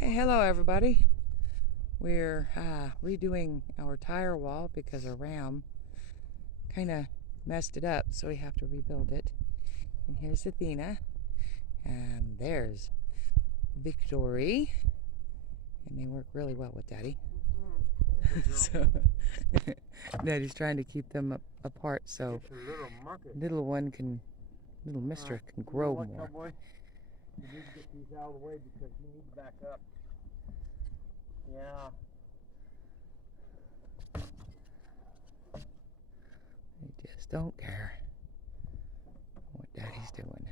Hey, hello everybody. We're redoing our tire wall because a ram kind of messed it up, so we have to rebuild it. And here's Athena, and there's Victory, and they work really well with Daddy. So Daddy's trying to keep them apart so little mister can grow more. Cowboy? You need to get these out of the way because you need to back up. Yeah. They just don't care what Daddy's doing.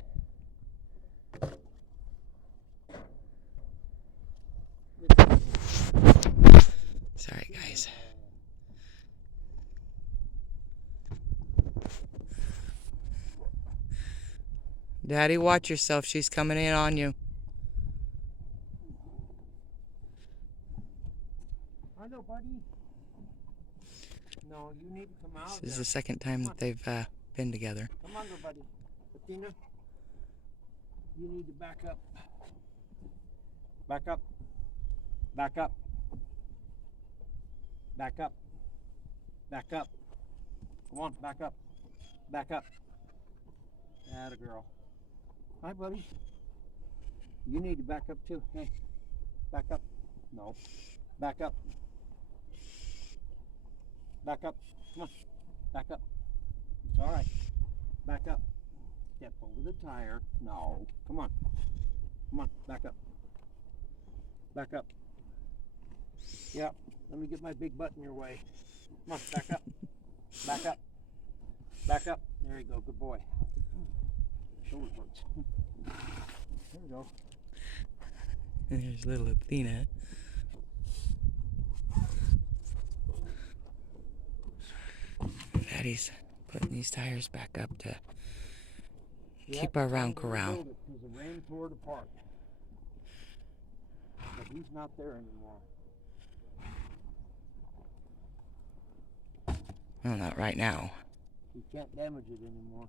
Sorry, guys. Daddy, watch yourself. She's coming in on you. I know, buddy. No, you need to come out. This is the second time that they've been together. Come on, there, buddy. Athena, you need to back up. Back up. Back up. Back up. Back up. Come on, back up. Back up. Atta girl. Hi, buddy. You need to back up too. Hey, back up. No. Back up. Back up. Come on. Back up. It's all right. Back up. Step over the tire. No. Come on. Come on. Back up. Back up. Yep. Let me get my big butt in your way. Come on. Back up. Back up. Back up. There you go. Good boy. Shoulder hurts. There we go. And there's little Athena. Daddy's putting these tires back up to keep our round corral. Because the rain tore it apart. But he's not there anymore. Well, not right now. He can't damage it anymore.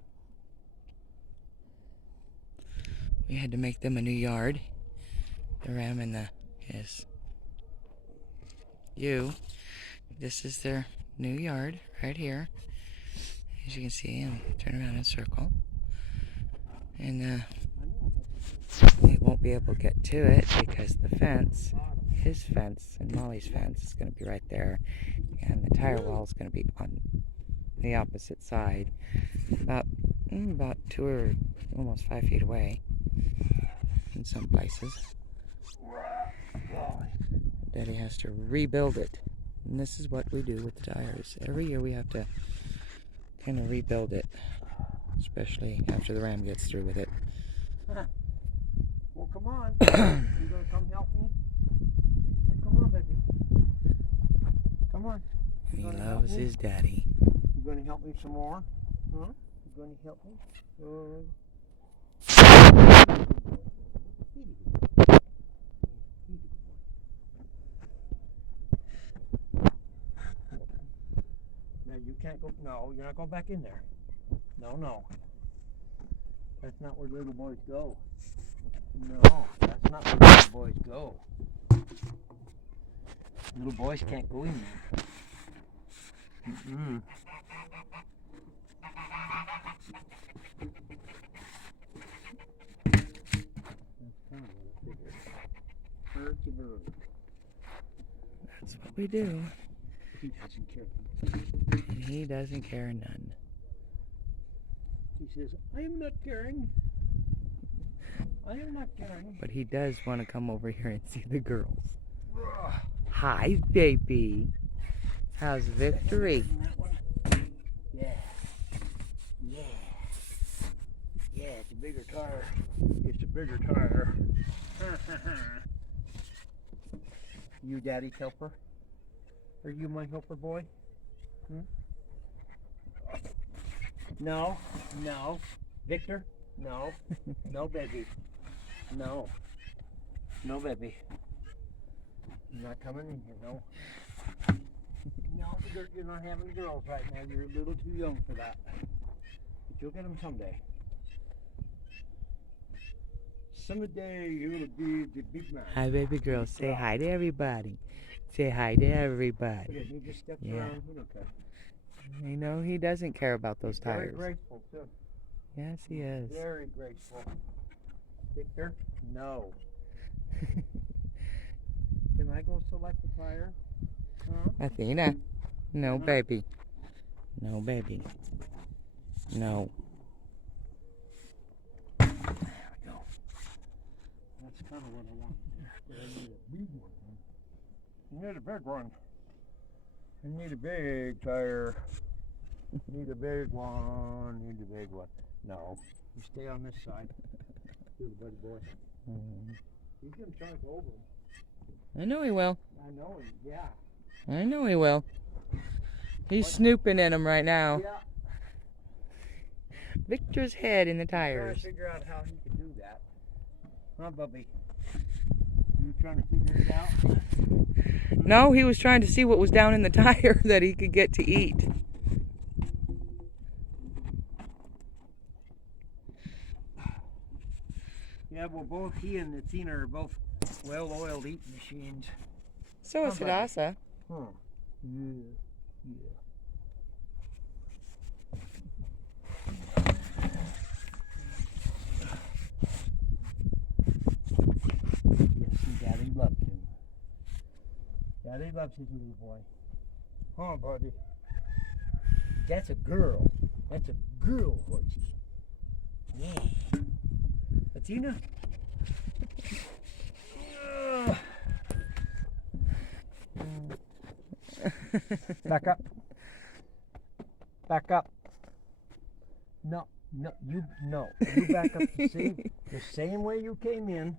We had to make them a new yard. The ram and his ewe. This is their new yard right here. As you can see, and turn around in a circle. And they won't be able to get to it because the fence, his fence and Molly's fence, is going to be right there. And the tire wall is going to be on the opposite side. About 2 or almost 5 feet away in some places. Daddy has to rebuild it. And this is what we do with the tires. Every year we have to kind of rebuild it, especially after the ram gets through with it. Well, come on. You gonna come help me? Well, come on, baby. Come on. He loves his daddy. You gonna help me some more? Huh? You gonna help me? Now you can't go. No, you're not going back in there. No, no. That's not where little boys go. No, that's not where little boys go. Little boys can't go in there. Mm-mm. That's what we do. He doesn't care. And he doesn't care none. He says, I am not caring. I am not caring. But he does want to come over here and see the girls. Hi, baby. How's Victory? Yeah. Yeah. Yeah, it's a bigger tire. It's a bigger tire. You daddy's helper? Are you my helper boy? Hmm? No. No. Victor? No. No, baby. No. No, baby. You're not coming in here, no. No, you're not having girls right now. You're a little too young for that. But you'll get them someday. Someday you'll be the big man. Hi, baby girl. Say hi to everybody. Say hi to everybody. Look at, he just steps Yeah. around. He don't care. You know, he doesn't care about those Very tires. graceful, too. Yes, he is. Very graceful. Victor? No. Can I go select the tire? Huh? Athena. No, baby. No, baby. No. There we go. That's kind of what I want. But I need a big one. You need a big one. I need a big tire. Need a big one. Need a big one. No. You stay on this side. Do the buddy boy. He's going to try to go over him. I know he will. I know him. Yeah. I know he will. He's snooping in them right now. Yeah. Victor's head in the Trying tires. to figure out how he can do that. Huh, Bubby? You trying to figure it out? No, he was trying to see what was down in the tire that he could get to eat. Yeah, well, both he and Athena are both well-oiled eating machines. So is How about it? Hadassah. Huh. Yeah. Yeah. Yes, and Daddy loved him. Daddy loves his little boy. Huh, buddy? That's a girl. That's a girl horsey. Yeah. Athena? Back up. Back up. No, you back up the same way you came in.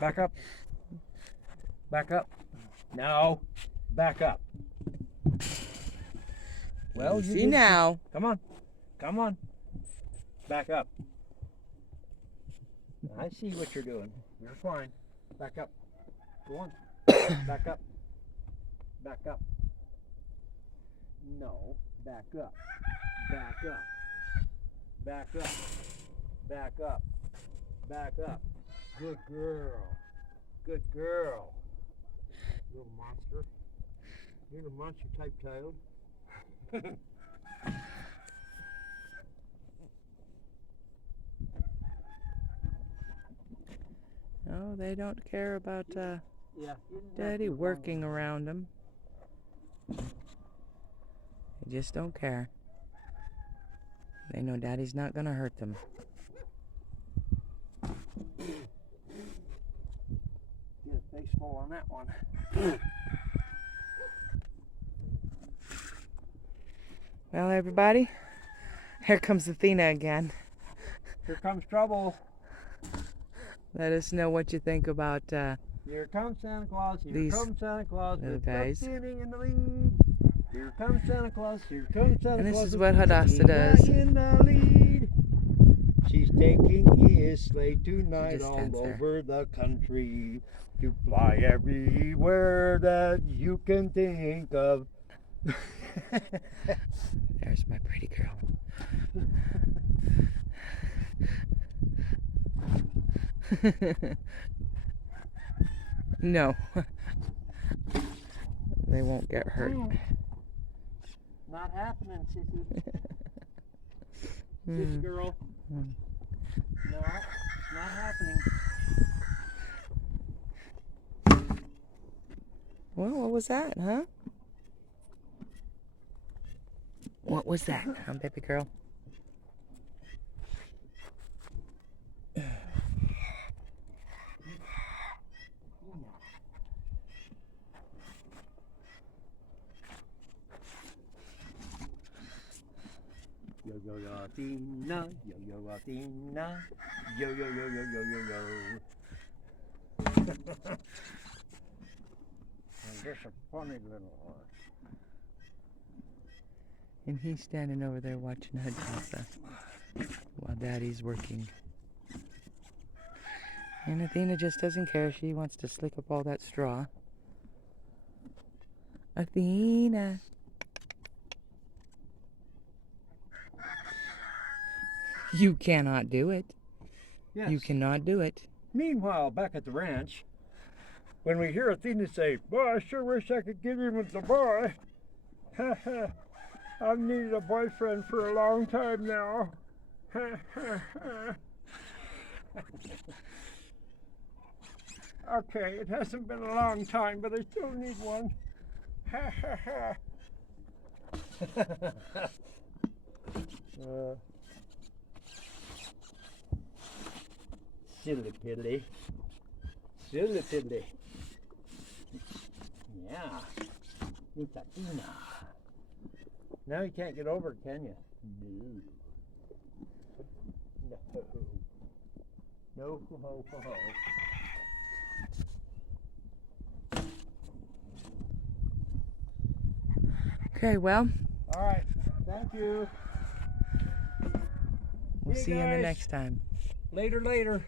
Back up. Back up. No, back up. Well, you see did- now. Come on. Come on. Back up. I see what you're doing. You're fine. Back up. Go on. Back up. Back up. No. Back up. Back up. Back up. Back up. Back up. Good girl. Good girl. Little monster. You're a monster type child. No, they don't care about Yeah. Daddy working around them. They just don't care. They know Daddy's not gonna hurt them. Get a face full on that one. Well, everybody, here comes Athena again. Here comes trouble. Let us know what you think about Here comes Santa Claus. Here These comes Santa Claus. little With guys. standing in the lead. Here comes Santa Claus. Here comes Santa And this Claus. is with what Hadassah Athena does. in the lead. She's taking his sleigh tonight just all stands there. over the country to fly everywhere that you can think of. There's my pretty girl. No. They won't get hurt. Not happening, sissy. Sissy girl. Mm. No, it's not happening. Well, what was that, huh? What was that, huh, baby girl? Yo yo yo Athena, yo yo Athena, yo yo yo yo yo yo yo. And just a funny little horse. And he's standing over there watching Hadassah while Daddy's working. And Athena just doesn't care. She wants to slick up all that straw. Athena. You cannot do it. Yes. You cannot do it. Meanwhile, back at the ranch, when we hear Athena say, "Boy, I sure wish I could get in with the boy. I've needed a boyfriend for a long time now." Okay, it hasn't been a long time, but I still need one. Silly piddly. Silly piddly. Yeah. It's Athena. Now you can't get over it, can you? No. No. No. Ho, ho, ho. Okay, well, All right. Thank you. we'll See see you you in the guys. next time. Later.